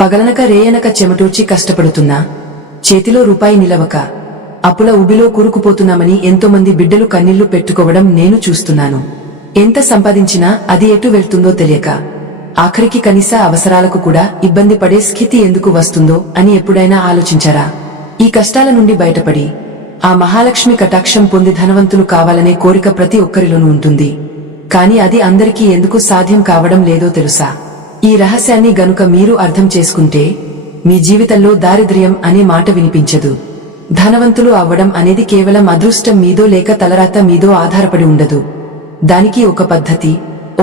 పగలనక రేయనక చెమటోర్చి కష్టపడుతున్నా చేతిలో రూపాయి నిలవక అప్పుల ఉబిలో కూరుకుపోతున్నామని ఎంతోమంది బిడ్డలు కన్నీళ్లు పెట్టుకోవడం నేను చూస్తున్నాను. ఎంత సంపాదించినా అది ఎటు వెళ్తుందో తెలియక ఆఖరికి కనీస అవసరాలకు కూడా ఇబ్బంది పడే స్థితి ఎందుకు వస్తుందో అని ఎప్పుడైనా ఆలోచించారా? ఈ కష్టాల నుండి బయటపడి ఆ మహాలక్ష్మి కటాక్షం పొంది ధనవంతులు కావాలనే కోరిక ప్రతి ఒక్కరిలోనూ ఉంటుంది. కాని అది అందరికీ ఎందుకు సాధ్యం కావడం లేదో తెలుసా? ఈ రహస్యాన్ని గనుక మీరు అర్థం చేసుకుంటే మీ జీవితంలో దారిద్ర్యం అనే మాట వినిపించదు. ధనవంతులు అవ్వడం అనేది కేవలం అదృష్టం మీదో లేక తలరాత మీదో ఆధారపడి ఉండదు. దానికి ఒక పద్ధతి,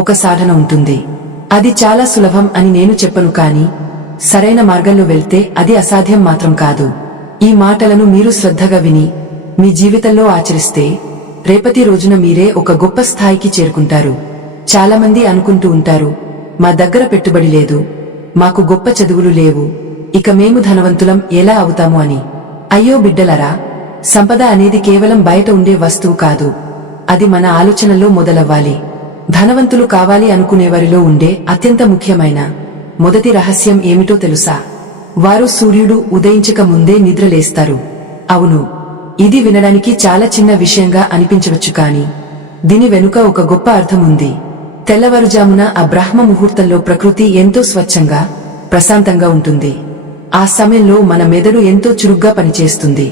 ఒక సాధన ఉంటుంది. అది చాలా సులభం అని నేను చెప్పను, కాని సరైన మార్గంలో వెళ్తే అది అసాధ్యం మాత్రం కాదు. ఈ మాటలను మీరు శ్రద్ధగా విని మీ జీవితంలో ఆచరిస్తే రేపటి రోజున మీరే ఒక గొప్ప స్థాయికి చేరుకుంటారు. చాలామంది అనుకుంటూ ఉంటారు, మా దగ్గర పెట్టుబడి లేదు, మాకు గొప్ప చదువులు లేవు, ఇక మేము ధనవంతులం ఎలా అవుతాము అని. అయ్యో బిడ్డలరా, సంపద అనేది కేవలం బయట ఉండే వస్తువు కాదు. అది మన ఆలోచనల్లో మొదలవ్వాలి. ధనవంతులు కావాలి అనుకునేవారిలో ఉండే అత్యంత ముఖ్యమైన మొదటి రహస్యం ఏమిటో తెలుసా? వారు సూర్యుడు ఉదయించక ముందే నిద్రలేస్తారు. అవును, ఇది వినడానికి చాలా చిన్న విషయంగా అనిపించవచ్చు, కాని దీని వెనుక ఒక గొప్ప అర్థం ఉంది. తెల్లవారుజామున ఆ బ్రహ్మ ముహూర్తంలో ప్రకృతి ఎంతో స్వచ్ఛంగా, ప్రశాంతంగా ఉంటుంది. ఆ సమయంలో మన మెదడు ఎంతో చురుగ్గా పనిచేస్తుంది.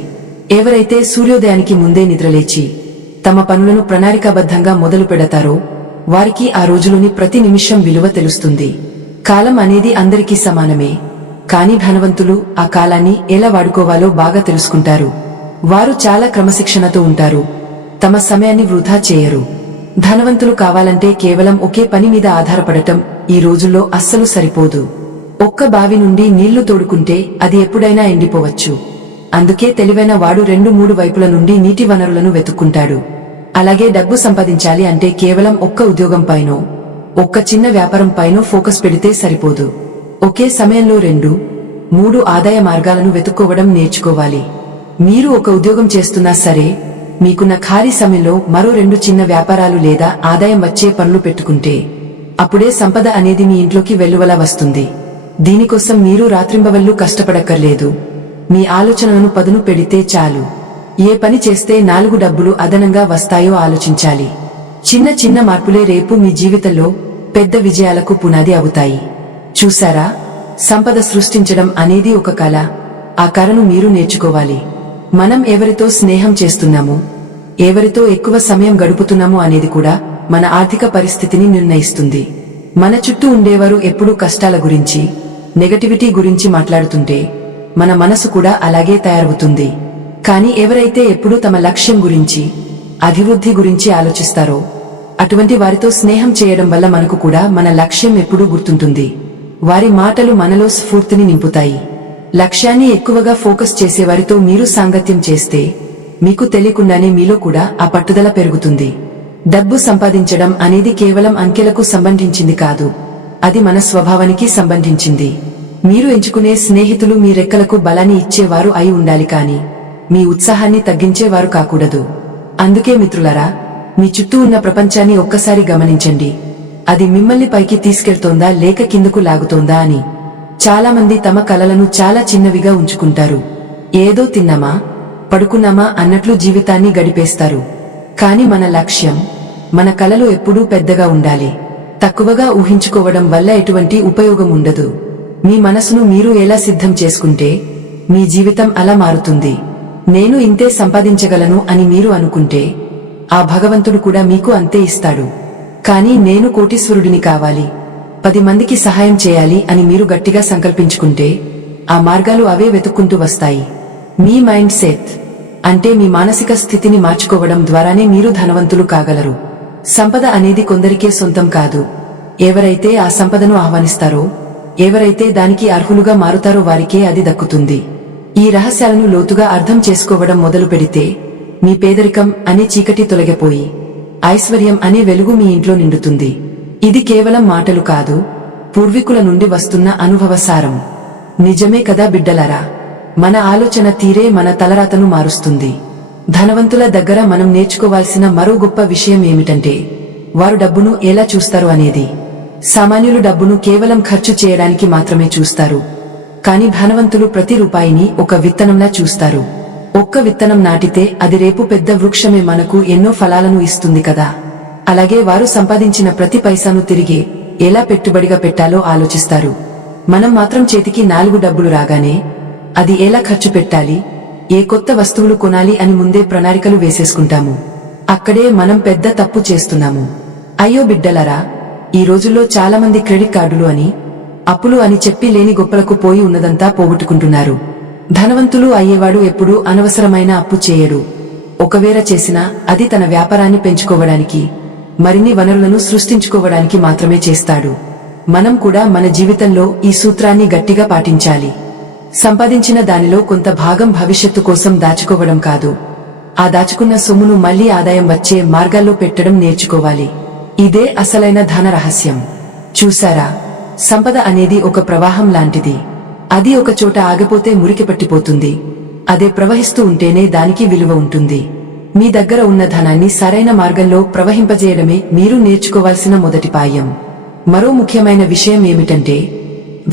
ఎవరైతే సూర్యోదయానికి ముందే నిద్రలేచి తమ పనులను ప్రణాళికాబద్ధంగా మొదలు పెడతారో వారికి ఆ రోజులోని ప్రతి నిమిషం విలువ తెలుస్తుంది. కాలం అనేది అందరికీ సమానమే, కాని ధనవంతులు ఆ కాలాన్ని ఎలా వాడుకోవాలో బాగా తెలుసుకుంటారు. వారు చాలా క్రమశిక్షణతో ఉంటారు, తమ సమయాన్ని వృధా చేయరు. ధనవంతులు కావాలంటే కేవలం ఒకే పని మీద ఆధారపడటం ఈ రోజుల్లో అస్సలు సరిపోదు. ఒక్క బావి నుండి నీళ్లు తోడుకుంటే అది ఎప్పుడైనా ఎండిపోవచ్చు. అందుకే తెలివైన వాడు 2-3 వైపుల నుండి నీటి వనరులను వెతుక్కుంటాడు. అలాగే డబ్బు సంపాదించాలి అంటే కేవలం ఒక్క ఉద్యోగం పైనో ఒక్క చిన్న వ్యాపారం పైనో ఫోకస్ పెడితే సరిపోదు. ఒకే సమయంలో 2-3 ఆదాయ మార్గాలను వెతుక్కోవడం నేర్చుకోవాలి. మీరు ఒక ఉద్యోగం చేస్తున్నా సరే, మీకున్న ఖాళీ సమయంలో మరో 2 చిన్న వ్యాపారాలు లేదా ఆదాయం వచ్చే పనులు పెట్టుకుంటే అప్పుడే సంపద అనేది మీ ఇంట్లోకి వెల్లువలా వస్తుంది. దీనికోసం మీరు రాత్రింబవళ్లు కష్టపడక్కర్లేదు. మీ ఆలోచనలను పదును పెడితే చాలు. ఏ పని చేస్తే 4 డబ్బులు అదనంగా వస్తాయో ఆలోచించాలి. చిన్న చిన్న మార్పులే రేపు మీ జీవితంలో పెద్ద విజయాలకు పునాది అవుతాయి. చూసారా, సంపద సృష్టించడం అనేది ఒక కళ. ఆ కళను మీరు నేర్చుకోవాలి. మనం ఎవరితో స్నేహం చేస్తున్నాము, ఎవరితో ఎక్కువ సమయం గడుపుతున్నాము అనేది కూడా మన ఆర్థిక పరిస్థితిని నిర్ణయిస్తుంది. మన చుట్టూ ఉండేవారు ఎప్పుడూ కష్టాల గురించి, నెగటివిటీ గురించి మాట్లాడుతుంటే మన మనసు కూడా అలాగే తయారవుతుంది. కాని ఎవరైతే ఎప్పుడూ తమ లక్ష్యం గురించి, అభివృద్ధి గురించి ఆలోచిస్తారో అటువంటి వారితో స్నేహం చేయడం వల్ల మనకు కూడా మన లక్ష్యం ఎప్పుడూ గుర్తుంటుంది. వారి మాటలు మనలో స్ఫూర్తిని నింపుతాయి. లక్ష్యాన్ని ఎక్కువగా ఫోకస్ చేసేవారితో మీరు సాంగత్యం చేస్తే మీకు తెలియకుండానే మీలో కూడా ఆ పట్టుదల పెరుగుతుంది. డబ్బు సంపాదించడం అనేది కేవలం అంకెలకు సంబంధించింది కాదు, అది మన స్వభావానికి సంబంధించింది. మీరు ఎంచుకునే స్నేహితులు మీ రెక్కలకు బలాన్ని ఇచ్చేవారు అయి ఉండాలి, కాని మీ ఉత్సాహాన్ని తగ్గించేవారు కాకూడదు. అందుకే మిత్రులారా, మీ చుట్టూ ఉన్న ప్రపంచాన్ని ఒక్కసారి గమనించండి. అది మిమ్మల్ని పైకి తీసుకెళ్తోందా లేక కిందకు లాగుతోందా అని. చాలామంది తమ కలలను చాలా చిన్నవిగా ఉంచుకుంటారు. ఏదో తిన్నామా, పడుకున్నామా అన్నట్లు జీవితాన్ని గడిపేస్తారు. కాని మన లక్ష్యం, మన కలలు ఎప్పుడూ పెద్దగా ఉండాలి. తక్కువగా ఊహించుకోవడం వల్ల ఎటువంటి ఉపయోగం ఉండదు. మీ మనసును మీరు ఎలా సిద్ధం చేసుకుంటే మీ జీవితం అలా మారుతుంది. నేను ఇంతే సంపాదించగలను అని మీరు అనుకుంటే ఆ భగవంతుడు కూడా మీకు అంతే ఇస్తాడు. కాని నేను కోటీశ్వరుడిని కావాలి, 10 మందికి సహాయం చేయాలి అని మీరు గట్టిగా సంకల్పించుకుంటే ఆ మార్గాలు అవే వెతుక్కుంటూ వస్తాయి. మీ మైండ్ సెట్ అంటే మీ మానసిక స్థితిని మార్చుకోవడం ద్వారానే మీరు ధనవంతులు కాగలరు. సంపద అనేది కొందరికే సొంతం కాదు. ఎవరైతే ఆ సంపదను ఆహ్వానిస్తారో, ఎవరైతే దానికి అర్హులుగా మారుతారో వారికే అది దక్కుతుంది. ఈ రహస్యాలను లోతుగా అర్థం చేసుకోవడం మొదలు పెడితే మీ పేదరికం అనే చీకటి తొలగిపోయి ఐశ్వర్యం అనే వెలుగు మీ ఇంట్లో నిండుతుంది. ఇది కేవలం మాటలు కాదు, పూర్వీకుల నుండి వస్తున్న అనుభవసారం. నిజమే కదా బిడ్డలారా? మన ఆలోచన తీరే మన తలరాతను మారుస్తుంది. ధనవంతుల దగ్గర మనం నేర్చుకోవాల్సిన మరో గొప్ప విషయం ఏమిటంటే వారు డబ్బును ఎలా చూస్తారు అనేది. సామాన్యులు డబ్బును కేవలం ఖర్చు చేయడానికి మాత్రమే చూస్తారు. కాని ధనవంతులు ప్రతి రూపాయిని ఒక విత్తనంలా చూస్తారు. ఒక్క విత్తనం నాటితే అది రేపు పెద్ద వృక్షమే మనకు ఎన్నో ఫలాలను ఇస్తుంది కదా. అలాగే వారు సంపాదించిన ప్రతి పైసాను తిరిగి ఎలా పెట్టుబడిగా పెట్టాలో ఆలోచిస్తారు. మనం మాత్రం చేతికి 4 డబ్బులు రాగానే అది ఎలా ఖర్చు పెట్టాలి, ఏ కొత్త వస్తువులు కొనాలి అని ముందే ప్రణాళికలు వేసేసుకుంటాము. అక్కడే మనం పెద్ద తప్పు చేస్తున్నాము. అయ్యో బిడ్డలరా, ఈ రోజుల్లో చాలామంది క్రెడిట్ కార్డులు అని, అప్పులు అని చెప్పి లేని గొప్పలకు పోయి ఉన్నదంతా పోగొట్టుకుంటున్నారు. ధనవంతులు అయ్యేవాడు ఎప్పుడూ అనవసరమైన అప్పు చేయడు. ఒకవేళ చేసినా అది తన వ్యాపారాన్ని పెంచుకోవడానికి, మరిన్ని వనరులను సృష్టించుకోవడానికి మాత్రమే చేస్తాడు. మనం కూడా మన జీవితంలో ఈ సూత్రాన్ని గట్టిగా పాటించాలి. సంపాదించిన దానిలో కొంత భాగం భవిష్యత్తు కోసం దాచుకోవడం కాదు, ఆ దాచుకున్న సొమ్మును మళ్లీ ఆదాయం వచ్చే మార్గాల్లో పెట్టడం నేర్చుకోవాలి. ఇదే అసలైన ధన రహస్యం. చూసారా, సంపద అనేది ఒక ప్రవాహం లాంటిది. అది ఒక చోట ఆగిపోతే మురికి పట్టిపోతుంది. అదే ప్రవహిస్తూ ఉంటేనే దానికి విలువ ఉంటుంది. మీ దగ్గర ఉన్న ధనాన్ని సరైన మార్గంలో ప్రవహింపజేయడమే మీరు నేర్చుకోవాల్సిన మొదటి పాయం. మరో ముఖ్యమైన విషయం ఏమిటంటే,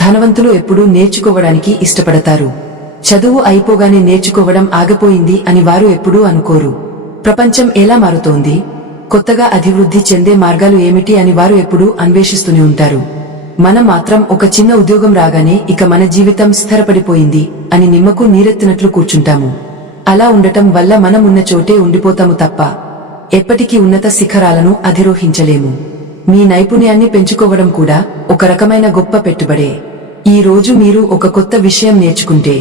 ధనవంతులు ఎప్పుడూ నేర్చుకోవడానికి ఇష్టపడతారు. చదువు అయిపోగానే నేర్చుకోవడం ఆగిపోయింది అని వారు ఎప్పుడూ అనుకోరు. ప్రపంచం ఎలా మారుతోంది, కొత్తగా అభివృద్ధి చెందే మార్గాలు ఏమిటి అని వారు ఎప్పుడూ అన్వేషిస్తూనే ఉంటారు. మనం మాత్రం ఒక చిన్న ఉద్యోగం రాగానే ఇక మన జీవితం స్థిరపడిపోయింది అని నిమ్మకు నీరెత్తినట్లు కూర్చుంటాము. అలా ఉండటం వల్ల మనం ఉన్న చోటే ఉండిపోతాము తప్ప ఎప్పటికీ ఉన్నత శిఖరాలను అధిరోహించలేము. మీ నైపుణ్యాన్ని పెంచుకోవడం కూడా ఒక రకమైన గొప్ప పెట్టుబడే. ఈ రోజు మీరు ఒక కొత్త విషయం నేర్చుకుంటే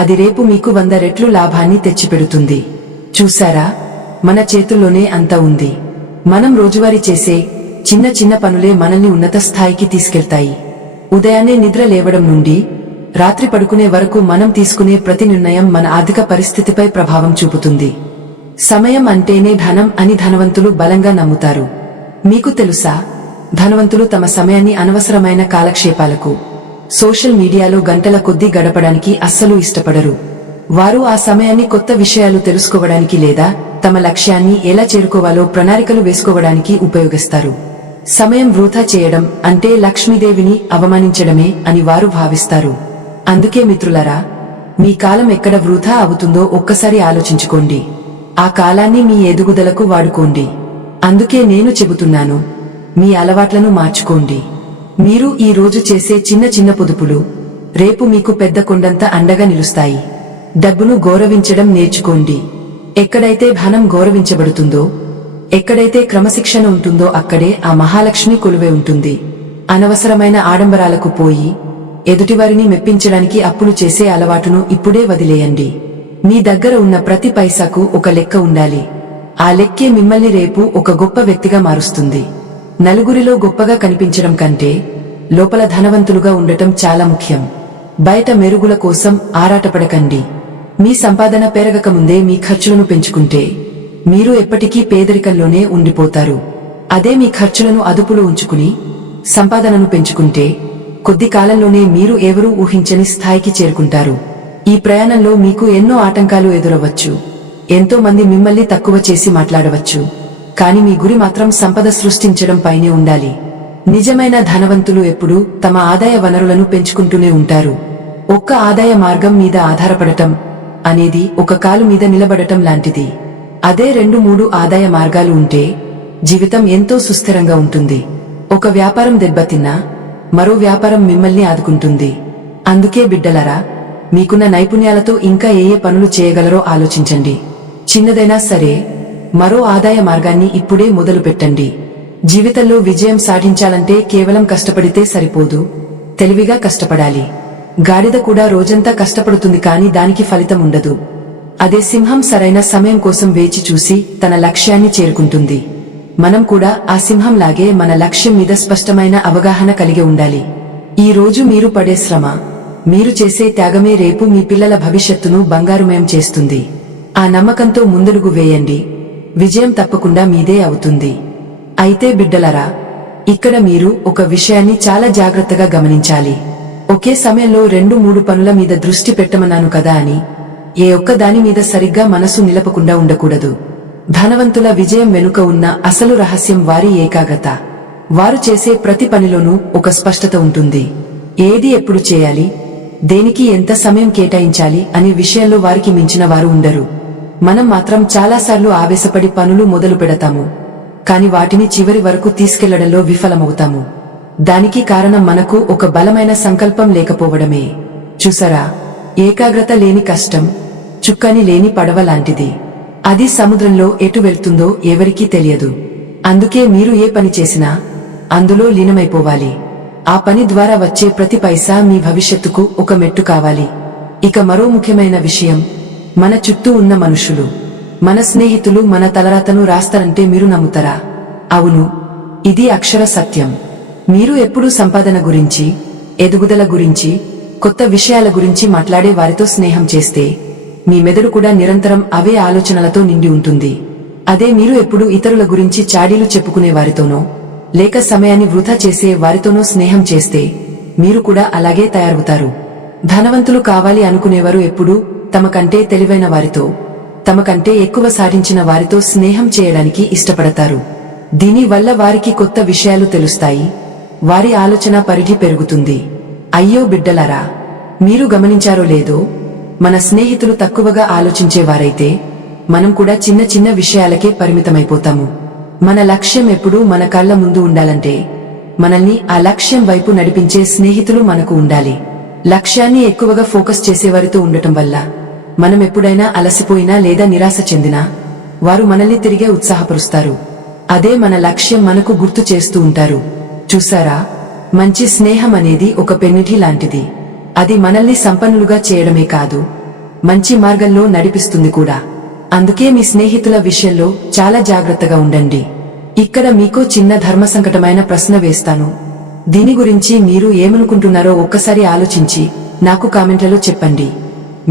అది రేపు మీకు 100 రెట్లు లాభాన్ని తెచ్చిపెడుతుంది. చూసారా, మన చేతుల్లోనే అంత ఉంది. మనం రోజువారీ చేసే చిన్న చిన్న పనులే మనల్ని ఉన్నత స్థాయికి తీసుకెళ్తాయి. ఉదయాన్నే నిద్ర లేవడం నుండి రాత్రి పడుకునే వరకు మనం తీసుకునే ప్రతి నిర్ణయం మన ఆర్థిక పరిస్థితిపై ప్రభావం చూపుతుంది. సమయం అంటేనే ధనం అని ధనవంతులు బలంగా నమ్ముతారు. మీకు తెలుసా, ధనవంతులు తమ సమయాన్ని అనవసరమైన కాలక్షేపాలకు, సోషల్ మీడియాలో గంటల కొద్దీ గడపడానికి అస్సలు ఇష్టపడరు. వారు ఆ సమయాన్ని కొత్త విషయాలు తెలుసుకోవడానికి లేదా తమ లక్ష్యాన్ని ఎలా చేరుకోవాలో ప్రణాళికలు వేసుకోవడానికి ఉపయోగిస్తారు. సమయం వృధా చేయడం అంటే లక్ష్మీదేవిని అవమానించడమే అని వారు భావిస్తారు. అందుకే మిత్రులారా, మీ కాలం ఎక్కడ వృధా అవుతుందో ఒక్కసారి ఆలోచించుకోండి. ఆ కాలాన్ని మీ ఎదుగుదలకు వాడుకోండి. అందుకే నేను చెబుతున్నాను, మీ అలవాట్లను మార్చుకోండి. మీరు ఈ రోజు చేసే చిన్న చిన్న పొదుపులు రేపు మీకు పెద్ద కొండంత అండగా నిలుస్తాయి. డబ్బును గౌరవించడం నేర్చుకోండి. ఎక్కడైతే ధనం గౌరవించబడుతుందో, ఎక్కడైతే క్రమశిక్షణ ఉంటుందో అక్కడే ఆ మహాలక్ష్మి కొలువే ఉంటుంది. అనవసరమైన ఆడంబరాలకు పోయి ఎదుటివారిని మెప్పించడానికి అప్పులు చేసే అలవాటును ఇప్పుడే వదిలేయండి. మీ దగ్గర ఉన్న ప్రతి పైసాకు ఒక లెక్క ఉండాలి. ఆ లెక్కే మిమ్మల్ని రేపు ఒక గొప్ప వ్యక్తిగా మారుస్తుంది. నలుగురిలో గొప్పగా కనిపించడం కంటే లోపల ధనవంతులుగా ఉండటం చాలా ముఖ్యం. బయట మెరుగుల కోసం ఆరాటపడకండి. మీ సంపాదన పెరగకముందే మీ ఖర్చులను పెంచుకుంటే మీరు ఎప్పటికీ పేదరికంలోనే ఉండిపోతారు. అదే మీ ఖర్చులను అదుపులో ఉంచుకుని సంపాదనను పెంచుకుంటే కొద్ది కాలంలోనే మీరు ఎవరూ ఊహించని స్థాయికి చేరుకుంటారు. ఈ ప్రయాణంలో మీకు ఎన్నో ఆటంకాలు ఎదురవచ్చు. ఎంతో మంది మిమ్మల్ని తక్కువ చేసి మాట్లాడవచ్చు. కాని మీ గురి మాత్రం సంపద సృష్టించడం పైనే ఉండాలి. నిజమైన ధనవంతులు ఎప్పుడూ తమ ఆదాయ వనరులను పెంచుకుంటూనే ఉంటారు. ఒక్క ఆదాయ మార్గం మీద ఆధారపడటం అనేది ఒక కాలు మీద నిలబడటం లాంటిది. అదే 2-3 ఆదాయ మార్గాలు ఉంటే జీవితం ఎంతో సుస్థిరంగా ఉంటుంది. ఒక వ్యాపారం దెబ్బతిన్నా మరో వ్యాపారం మిమ్మల్ని ఆదుకుంటుంది. అందుకే బిడ్డలారా, మీకున్న నైపుణ్యాలతో ఇంకా ఏ పనులు చేయగలరో ఆలోచించండి. చిన్నదైనా సరే మరో ఆదాయ మార్గాన్ని ఇప్పుడే మొదలు పెట్టండి. జీవితంలో విజయం సాధించాలంటే కేవలం కష్టపడితే సరిపోదు, తెలివిగా కష్టపడాలి. గాడిద కూడా రోజంతా కష్టపడుతుంది కానీ దానికి ఫలితం ఉండదు. అదే సింహం సరైన సమయం కోసం వేచి చూసి తన లక్ష్యాన్ని చేరుకుంటుంది. మనం కూడా ఆ సింహంలాగే మన లక్ష్యం మీద స్పష్టమైన అవగాహన కలిగి ఉండాలి. ఈ రోజు మీరు పడే శ్రమ, మీరు చేసే త్యాగమే రేపు మీ పిల్లల భవిష్యత్తును బంగారుమయం చేస్తుంది. ఆ నమ్మకంతో ముందడుగు వేయండి. విజయం తప్పకుండా మీదే అవుతుంది. అయితే బిడ్డలరా, ఇక్కడ మీరు ఒక విషయాన్ని చాలా జాగ్రత్తగా గమనించాలి. ఒకే సమయంలో 2-3 పనుల మీద దృష్టి పెట్టమన్నాను కదా అని ఏ ఒక్క దాని మీద సరిగ్గా మనసు నిలపకుండా ఉండకూడదు. ధనవంతుల విజయం వెనుక ఉన్న అసలు రహస్యం వారి ఏకాగ్రత. వారు చేసే ప్రతి పనిలోనూ ఒక స్పష్టత ఉంటుంది. ఏది ఎప్పుడు చేయాలి, దేనికి ఎంత సమయం కేటాయించాలి అనే విషయంలో వారికి మించిన వారు ఉండరు. మనం మాత్రం చాలాసార్లు ఆవేశపడి పనులు మొదలు పెడతాము, కాని వాటిని చివరి వరకు తీసుకెళ్లడంలో విఫలమవుతాము. దానికి కారణం మనకు ఒక బలమైన సంకల్పం లేకపోవడమే. చూసారా, ఏకాగ్రత లేని కష్టం చుక్కని లేని పడవ లాంటిది. అది సముద్రంలో ఎటు వెళ్తుందో ఎవరికీ తెలియదు. అందుకే మీరు ఏ పని చేసినా అందులో లీనమైపోవాలి. ఆ పని ద్వారా వచ్చే ప్రతి పైసా మీ భవిష్యత్తుకు ఒక మెట్టు కావాలి. ఇక మరో ముఖ్యమైన విషయం, మన చుట్టూ ఉన్న మనుషులు, మన స్నేహితులు మన తలరాతను రాస్తారంటే మీరు నమ్ముతారా? అవును, ఇది అక్షర సత్యం. మీరు ఎప్పుడూ సంపాదన గురించి, ఎదుగుదల గురించి, కొత్త విషయాల గురించి మాట్లాడే వారితో స్నేహం చేస్తే మీ మెదడు కూడా నిరంతరం అవే ఆలోచనలతో నిండి ఉంటుంది. అదే మీరు ఎప్పుడు ఇతరుల గురించి చాడీలు చెప్పుకునే వారితోనో, లేక సమయాన్ని వృధా చేసే వారితోనో స్నేహం చేస్తే మీరు కూడా అలాగే తయారవుతారు. ధనవంతులు కావాలి అనుకునేవారు ఎప్పుడూ తమకంటే తెలివైన వారితో, తమకంటే ఎక్కువ సాధించిన వారితో స్నేహం చేయడానికి ఇష్టపడతారు. దీని వల్ల వారికి కొత్త విషయాలు తెలుస్తాయి, వారి ఆలోచన పరిధి పెరుగుతుంది. అయ్యో బిడ్డలారా, మీరు గమనించారో లేదో, మన స్నేహితులు తక్కువగా ఆలోచించేవారైతే మనం కూడా చిన్న చిన్న విషయాలకే పరిమితమైపోతాము. మన లక్ష్యం ఎప్పుడూ మన కళ్ల ముందు ఉండాలంటే మనల్ని ఆ లక్ష్యం వైపు నడిపించే స్నేహితులు మనకు ఉండాలి. లక్ష్యాన్ని ఎక్కువగా ఫోకస్ చేసేవారితో ఉండటం వల్ల మనం ఎప్పుడైనా అలసిపోయినా లేదా నిరాశ చెందినా వారు మనల్ని తిరిగే ఉత్సాహపరుస్తారు. అదే మన లక్ష్యం మనకు గుర్తు చేస్తూ ఉంటారు. చూసారా, మంచి స్నేహం అనేది ఒక పెన్నిధి లాంటిది. అది మనల్ని సంపన్నులుగా చేయడమే కాదు, మంచి మార్గంలో నడిపిస్తుంది కూడా. అందుకే మీ స్నేహితుల విషయంలో చాలా జాగ్రత్తగా ఉండండి. ఇక్కడ మీకో చిన్న ధర్మ సంకటమైన ప్రశ్న వేస్తాను. దీని గురించి మీరు ఏమనుకుంటున్నారో ఒక్కసారి ఆలోచించి నాకు కామెంట్లలో చెప్పండి.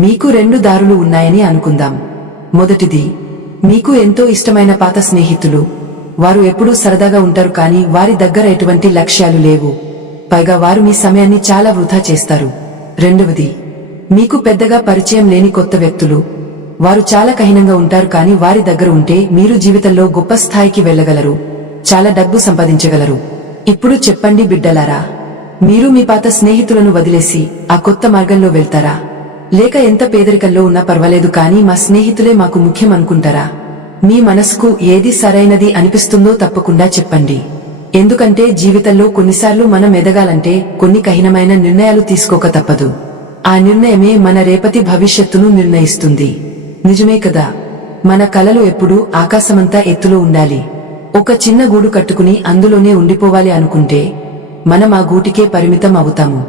మీకు 2 దారులు ఉన్నాయని అనుకుందాం. మొదటిది, మీకు ఎంతో ఇష్టమైన పాత స్నేహితులు. వారు ఎప్పుడూ సరదాగా ఉంటారు, కానీ వారి దగ్గర ఎటువంటి లక్ష్యాలు లేవు. పైగా వారు మీ సమయాన్ని చాలా వృధా చేస్తారు. రెండవది, మీకు పెద్దగా పరిచయం లేని కొత్త వ్యక్తులు. వారు చాలా కఠినంగా ఉంటారు, కానీ వారి దగ్గర ఉంటే మీరు జీవితంలో గొప్ప స్థాయికి వెళ్లగలరు, చాలా డబ్బు సంపాదించగలరు. ఇప్పుడు చెప్పండి బిడ్డలారా, మీరు మీ పాత స్నేహితులను వదిలేసి ఆ కొత్త మార్గంలో వెళ్తారా? లేక ఎంత పేదరికంలో ఉన్నా పర్వాలేదు కానీ మా స్నేహితులే మాకు ముఖ్యం అనుకుంటారా? మీ మనసుకు ఏది సరైనది అనిపిస్తుందో తప్పకుండా చెప్పండి. ఎందుకంటే జీవితంలో కొన్నిసార్లు మనం ఎదగాలంటే కొన్ని కఠినమైన నిర్ణయాలు తీసుకోక తప్పదు. ఆ నిర్ణయమే మన రేపటి భవిష్యత్తును నిర్ణయిస్తుంది. నిజమే కదా? మన కలలు ఎప్పుడూ ఆకాశమంతా ఎత్తులో ఉండాలి. ఒక చిన్న గూడు కట్టుకుని అందులోనే ఉండిపోవాలి అనుకుంటే మనం ఆ గూటికే పరిమితం అవుతాము.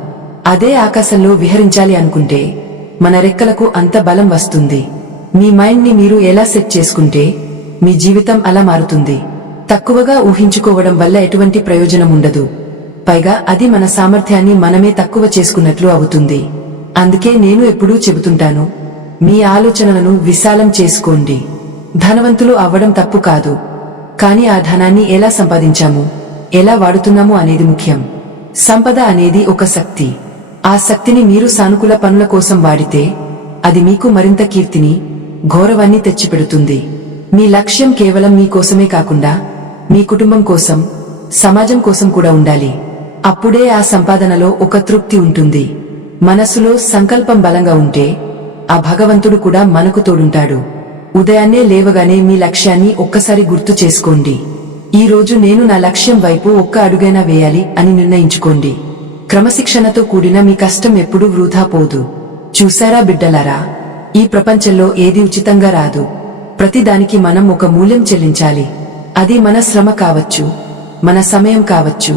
అదే ఆకాశంలో విహరించాలి అనుకుంటే మన రెక్కలకు అంత బలం వస్తుంది. మీ మైండ్ ని మీరు ఎలా సెట్ చేసుకుంటే మీ జీవితం అలా మారుతుంది. తక్కువగా ఊహించుకోవడం వల్ల ఎటువంటి ప్రయోజనం ఉండదు. పైగా అది మన సామర్థ్యాన్ని మనమే తక్కువ చేసుకున్నట్లు అవుతుంది. అందుకే నేను ఎప్పుడూ చెబుతుంటాను, మీ ఆలోచనలను విశాలం చేసుకోండి. ధనవంతులు అవ్వడం తప్పు కాదు, కానీ ఆ ధనాన్ని ఎలా సంపాదించాము, ఎలా వాడుతున్నాము అనేది ముఖ్యం. సంపద అనేది ఒక శక్తి. ఆ శక్తిని మీరు సానుకూల పనుల కోసం వాడితే అది మీకు మరింత కీర్తిని, గౌరవాన్ని తెచ్చిపెడుతుంది. మీ లక్ష్యం కేవలం మీ కోసమే కాకుండా మీ కుటుంబం కోసం, సమాజం కోసం కూడా ఉండాలి. అప్పుడే ఆ సంపాదనలో ఒక తృప్తి ఉంటుంది. మనసులో సంకల్పం బలంగా ఉంటే ఆ భగవంతుడు కూడా మనకు తోడుంటాడు. ఉదయాన్నే లేవగానే మీ లక్ష్యాన్ని ఒక్కసారి గుర్తు చేసుకోండి. ఈ రోజు నేను నా లక్ష్యం వైపు ఒక్క అడుగైనా వేయాలి అని నిర్ణయించుకోండి. క్రమశిక్షణతో కూడిన మీ కష్టం ఎప్పుడూ వృధా పోదు. చూసారా బిడ్డలారా, ఈ ప్రపంచంలో ఏది ఉచితంగా రాదు. ప్రతిదానికి మనం ఒక మూల్యం చెల్లించాలి. అది మన శ్రమ కావచ్చు, మన సమయం కావచ్చు,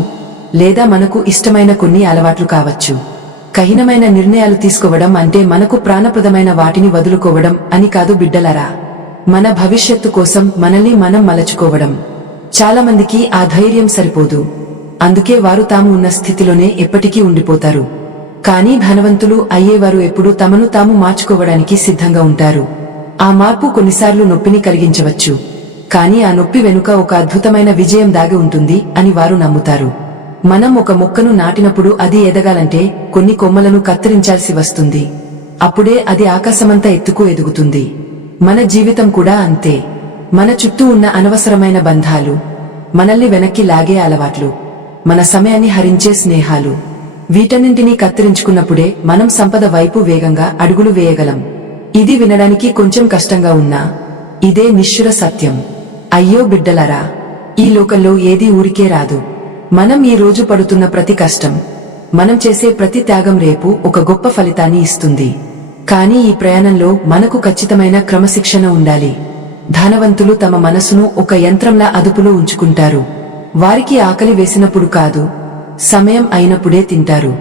లేదా మనకు ఇష్టమైన కొన్ని అలవాట్లు కావచ్చు. కఠినమైన నిర్ణయాలు తీసుకోవడం అంటే మనకు ప్రాణప్రదమైన వాటిని వదులుకోవడం అని కాదు బిడ్డలారా. మన భవిష్యత్తు కోసం మనల్ని మనం మలచుకోవడం. చాలా మందికి ఆ ధైర్యం సరిపోదు. అందుకే వారు తాము ఉన్న స్థితిలోనే ఎప్పటికీ ఉండిపోతారు. కానీ ధనవంతులు అయ్యేవారు ఎప్పుడూ తమను తాము మార్చుకోవడానికి సిద్ధంగా ఉంటారు. ఆ మార్పు కొన్నిసార్లు నొప్పిని కలిగించవచ్చు, కానీ ఆ నొప్పి వెనుక ఒక అద్భుతమైన విజయం దాగి ఉంటుంది అని వారు నమ్ముతారు. మనం ఒక మొక్కను నాటినప్పుడు అది ఎదగాలంటే కొన్ని కొమ్మలను కత్తిరించాల్సి వస్తుంది. అప్పుడే అది ఆకాశమంతా ఎత్తుకు ఎదుగుతుంది. మన జీవితం కూడా అంతే. మన చుట్టూ ఉన్న అనవసరమైన బంధాలు, మనల్ని వెనక్కి లాగే అలవాట్లు, మన సమయాన్ని హరించే స్నేహాలు, వీటన్నింటినీ కత్తిరించుకున్నప్పుడే మనం సంపద వైపు వేగంగా అడుగులు వేయగలం. ఇది వినడానికి కొంచెం కష్టంగా ఉన్నా ఇదే నిశ్చుర సత్యం. అయ్యో బిడ్డలారా, ఈ లోకంలో ఏదీ ఊరికే రాదు. మనం ఈ రోజు పడుతున్న ప్రతి కష్టం, మనం చేసే ప్రతి త్యాగం రేపు ఒక గొప్ప ఫలితాన్ని ఇస్తుంది. కానీ ఈ ప్రయాణంలో మనకు ఖచ్చితమైన క్రమశిక్షణ ఉండాలి. ధనవంతులు తమ మనసును ఒక యంత్రంలా అదుపులో ఉంచుకుంటారు. వారికి ఆకలి వేసినప్పుడు కాదు, సమయం అయినప్పుడే తింటారు.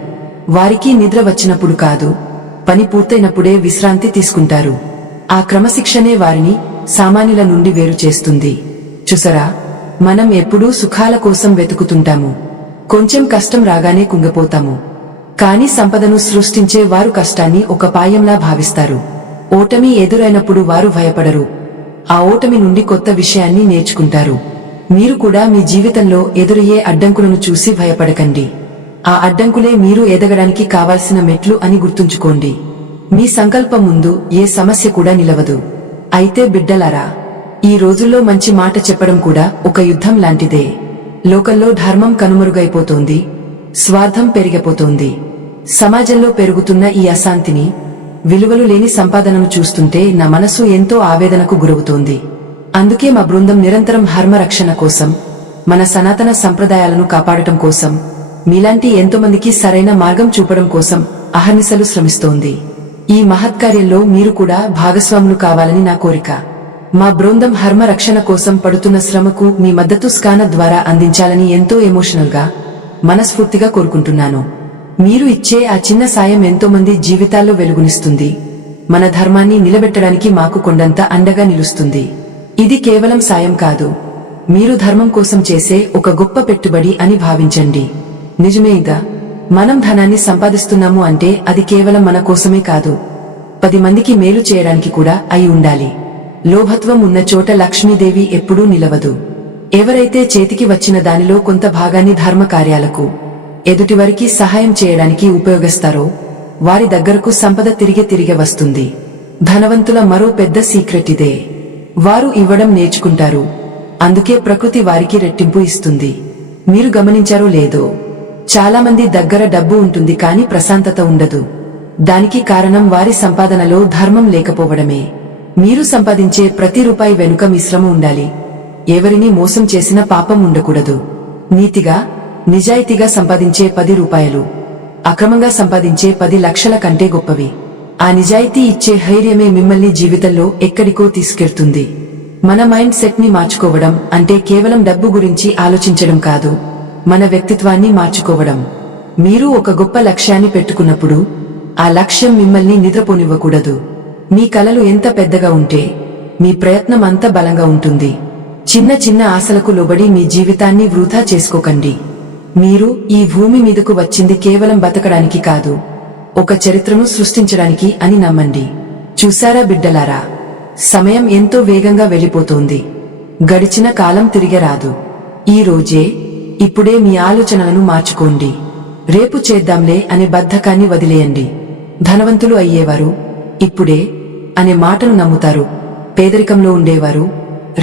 వారికి నిద్ర వచ్చినప్పుడు కాదు, పని పూర్తయినప్పుడే విశ్రాంతి తీసుకుంటారు. ఆ క్రమశిక్షణే వారిని సామాన్యుల నుండి వేరు చేస్తుంది. చూసరా, మనం ఎప్పుడూ సుఖాల కోసం వెతుకుతుంటాము. కొంచెం కష్టం రాగానే కుంగిపోతాము. కాని సంపదను సృష్టించే వారు కష్టాన్ని ఒక పాయంలా భావిస్తారు. ఓటమి ఎదురైనప్పుడు వారు భయపడరు. ఆ ఓటమి నుండి కొత్త విషయాన్ని నేర్చుకుంటారు. మీరు కూడా మీ జీవితంలో ఎదురయ్యే అడ్డంకులను చూసి భయపడకండి. ఆ అడ్డంకులే మీరు ఎదగడానికి కావాల్సిన మెట్లు అని గుర్తుంచుకోండి. మీ సంకల్పం ముందు ఏ సమస్య కూడా నిలవదు. అయితే బిడ్డలారా, ఈ రోజుల్లో మంచి మాట చెప్పడం కూడా ఒక యుద్ధం లాంటిదే. లోకంలో ధర్మం కనుమరుగైపోతోంది, స్వార్థం పెరిగిపోతోంది. సమాజంలో పెరుగుతున్న ఈ అశాంతిని, విలువలు లేని సంపాదనను చూస్తుంటే నా మనసు ఎంతో ఆవేదనకు గురవుతోంది. అందుకే మా బృందం నిరంతరం ధర్మ రక్షణ కోసం, మన సనాతన సంప్రదాయాలను కాపాడటం కోసం, మీలాంటి ఎంతోమందికి సరైన మార్గం చూపడం కోసం అహర్నిశలు శ్రమిస్తోంది. ఈ మహత్కార్యంలో మీరు కూడా భాగస్వాములు కావాలని నా కోరిక. మా బృందం ధర్మ రక్షణ కోసం పడుతున్న శ్రమకు మీ మద్దతు స్కానర్ ద్వారా అందించాలని ఎంతో ఎమోషనల్ గా, మనస్ఫూర్తిగా కోరుకుంటున్నాను. మీరు ఇచ్చే ఆ చిన్న సాయం ఎంతోమంది జీవితాల్లో వెలుగునిస్తుంది. మన ధర్మాన్ని నిలబెట్టడానికి మాకు కొండంత అండగా నిలుస్తుంది. ఇది కేవలం సాయం కాదు, మీరు ధర్మం కోసం చేసే ఒక గొప్ప పెట్టుబడి అని భావించండి. నిజమేగా, మనం ధనాన్ని సంపాదిస్తున్నాము అంటే అది కేవలం మన కోసమే కాదు, 10 మందికి మేలు చేయడానికి కూడా అయి ఉండాలి. లోభత్వం ఉన్న చోట లక్ష్మీదేవి ఎప్పుడూ నిలవదు. ఎవరైతే చేతికి వచ్చిన దానిలో కొంత భాగాన్ని ధర్మ కార్యాలకు, ఎదుటివారికి సహాయం చేయడానికి ఉపయోగిస్తారో వారి దగ్గరకు సంపద తిరిగి వస్తుంది. ధనవంతుల మరో పెద్ద సీక్రెట్ ఇదే. వారు ఇవ్వడం నేర్చుకుంటారు. అందుకే ప్రకృతి వారికి రెట్టింపు ఇస్తుంది. మీరు గమనించారో లేదో, చాలా మంది దగ్గర డబ్బు ఉంటుంది కానీ ప్రశాంతత ఉండదు. దానికి కారణం వారి సంపాదనలో ధర్మం లేకపోవడమే. మీరు సంపాదించే ప్రతి రూపాయి వెనుక మీ శ్రమ ఉండాలి. ఎవరిని మోసం చేసిన పాపం ఉండకూడదు. నీతిగా, నిజాయితీగా సంపాదించే 10 రూపాయలు అక్రమంగా సంపాదించే 10 లక్షల కంటే గొప్పవి. ఆ నిజాయితీ ఇచ్చే ధైర్యమే మిమ్మల్ని జీవితంలో ఎక్కడికో తీసుకెళ్తుంది. మన మైండ్ సెట్ ని మార్చుకోవడం అంటే కేవలం డబ్బు గురించి ఆలోచించడం కాదు, మన వ్యక్తిత్వాన్ని మార్చుకోవడం. మీరు ఒక గొప్ప లక్ష్యాన్ని పెట్టుకున్నప్పుడు ఆ లక్ష్యం మిమ్మల్ని నిద్రపోనివ్వకూడదు. మీ కలలు ఎంత పెద్దగా ఉంటే మీ ప్రయత్నం అంత బలంగా ఉంటుంది. చిన్న చిన్న ఆశలకు లోబడి మీ జీవితాన్ని వృధా చేసుకోకండి. మీరు ఈ భూమి మీదకు వచ్చింది కేవలం బతకడానికి కాదు, ఒక చరిత్రను సృష్టించడానికి అని నమ్మండి. చూసారా బిడ్డలారా, సమయం ఎంతో వేగంగా వెళ్ళిపోతోంది. గడిచిన కాలం తిరిగి రాదు. ఈ రోజే, ఇప్పుడే మీ ఆలోచనలను మార్చుకోండి. రేపు చేద్దాంలే అనే బద్ధకాన్ని వదిలేయండి. ధనవంతులు అయ్యేవారు ఇప్పుడే అనే మాటను నమ్ముతారు. పేదరికంలో ఉండేవారు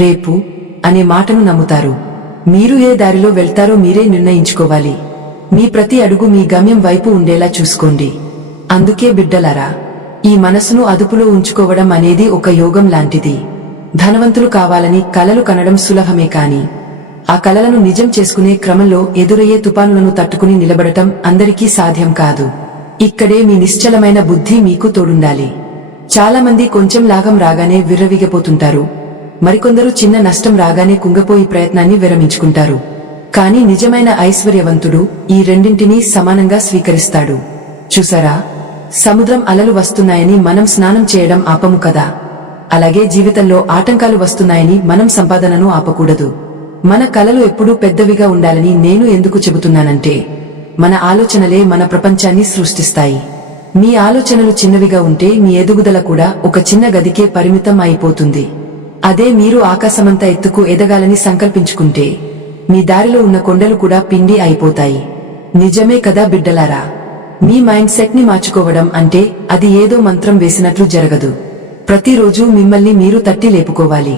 రేపు అనే మాటను నమ్ముతారు. మీరు ఏ దారిలో వెళ్తారో మీరే నిర్ణయించుకోవాలి. మీ ప్రతి అడుగు మీ గమ్యం వైపు ఉండేలా చూసుకోండి. అందుకే బిడ్డలారా, ఈ మనసును అదుపులో ఉంచుకోవడం అనేది ఒక యోగం లాంటిది. ధనవంతులు కావాలని కలలు కనడం సులభమే కాని, ఆ కలలను నిజం చేసుకునే క్రమంలో ఎదురయ్యే తుపానులను తట్టుకుని నిలబడటం అందరికీ సాధ్యం కాదు. ఇక్కడే మీ నిశ్చలమైన బుద్ధి మీకు తోడుండాలి. చాలా మంది కొంచెం లాభం రాగానే విర్రవీగిపోతుంటారు. మరికొందరు చిన్న నష్టం రాగానే కుంగపోయి ప్రయత్నాన్ని విరమించుకుంటారు. కాని నిజమైన ఐశ్వర్యవంతుడు ఈ రెండింటినీ సమానంగా స్వీకరిస్తాడు. చూసారా, సముద్రం అలలు వస్తున్నాయని మనం స్నానం చేయడం ఆపము కదా, అలాగే జీవితంలో ఆటంకాలు వస్తున్నాయని మనం సంపాదనను ఆపకూడదు. మన కలలు ఎప్పుడూ పెద్దవిగా ఉండాలని నేను ఎందుకు చెబుతున్నానంటే, మన ఆలోచనలే మన ప్రపంచాన్ని సృష్టిస్తాయి. మీ ఆలోచనలు చిన్నవిగా ఉంటే మీ ఎదుగుదల కూడా ఒక చిన్న గదికే పరిమితం అయిపోతుంది. అదే మీరు ఆకాశమంత ఎత్తుకు ఎదగాలని సంకల్పించుకుంటే మీ దారిలో ఉన్న కొండలు కూడా పిండి అయిపోతాయి. నిజమే కదా బిడ్డలారా, మీ మైండ్ సెట్ ని మార్చుకోవడం అంటే అది ఏదో మంత్రం వేసినట్లు జరగదు. ప్రతిరోజు మిమ్మల్ని మీరు తట్టి లేపుకోవాలి.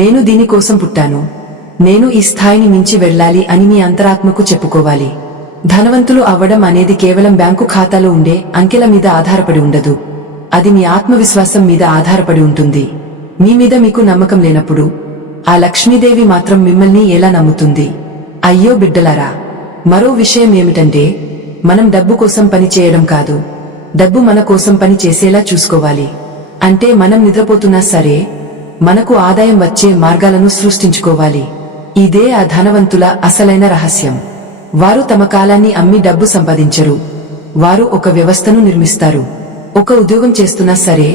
నేను దీనికోసం పుట్టాను, నేను ఈ స్థాయిని మించి వెళ్ళాలి అని మీ అంతరాత్మకు చెప్పుకోవాలి. ధనవంతులు అవ్వడం అనేది కేవలం బ్యాంకు ఖాతాలో ఉండే అంకెల మీద ఆధారపడి ఉండదు. అది మీ ఆత్మవిశ్వాసం మీద ఆధారపడి ఉంటుంది. మీ మీద మీకు నమ్మకం లేనప్పుడు ఆ లక్ష్మీదేవి మాత్రం మిమ్మల్ని ఎలా నమ్ముతుంది? అయ్యో బిడ్డలారా, మరో విషయం ఏమిటంటే మనం డబ్బు కోసం పని చేయడం కాదు, డబ్బు మన కోసం పని చేసేలా చూసుకోవాలి. అంటే మనం నిద్రపోతున్నా సరే మనకు ఆదాయం వచ్చే మార్గాలను సృష్టించుకోవాలి. ఇదే ఆ ధనవంతుల అసలైన రహస్యం. వారు తమ కాలాన్ని అమ్మి డబ్బు సంపాదించరు. వారు ఒక వ్యవస్థను నిర్మిస్తారు. ఒక ఉద్యోగం చేస్తున్నా సరే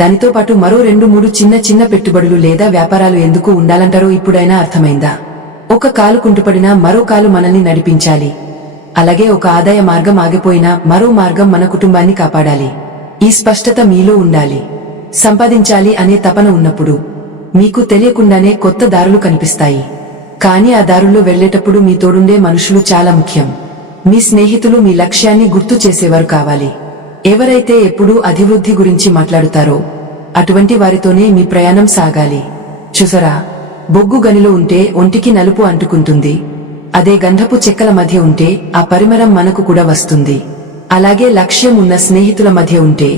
దానితో పాటు మరో 2-3 చిన్న చిన్న పెట్టుబడులు లేదా వ్యాపారాలు ఎందుకు ఉండాలంటారో ఇప్పుడైనా అర్థమైందా? ఒక కాలు కుంటుపడినా మరో కాలు మనల్ని నడిపించాలి. అలాగే ఒక ఆదాయ మార్గం ఆగిపోయినా మరో మార్గం మన కుటుంబాన్ని కాపాడాలి. ఈ స్పష్టత మీలో ఉండాలి. సంపాదించాలి అనే తపన ఉన్నప్పుడు మీకు తెలియకుండానే కొత్త దారులు కనిపిస్తాయి. కానీ ఆ దారుల్లో వెళ్లేటప్పుడు మీ తోడుండే మనుషులు చాలా ముఖ్యం. మీ స్నేహితులు మీ లక్ష్యాన్ని గుర్తు చేసేవారు కావాలి. ఎవరైతే ఎప్పుడూ అభివృద్ధి గురించి మాట్లాడుతారో అటువంటి వారితోనే మీ ప్రయాణం సాగాలి. చూసరా, బొగ్గు గనిలో ఉంటే ఒంటికి నలుపు అంటుకుంటుంది. అదే గంధపు చెక్కల మధ్య ఉంటే ఆ పరిమళం మనకు కూడా వస్తుంది. అలాగే లక్ష్యం ఉన్న స్నేహితుల మధ్య ఉంటే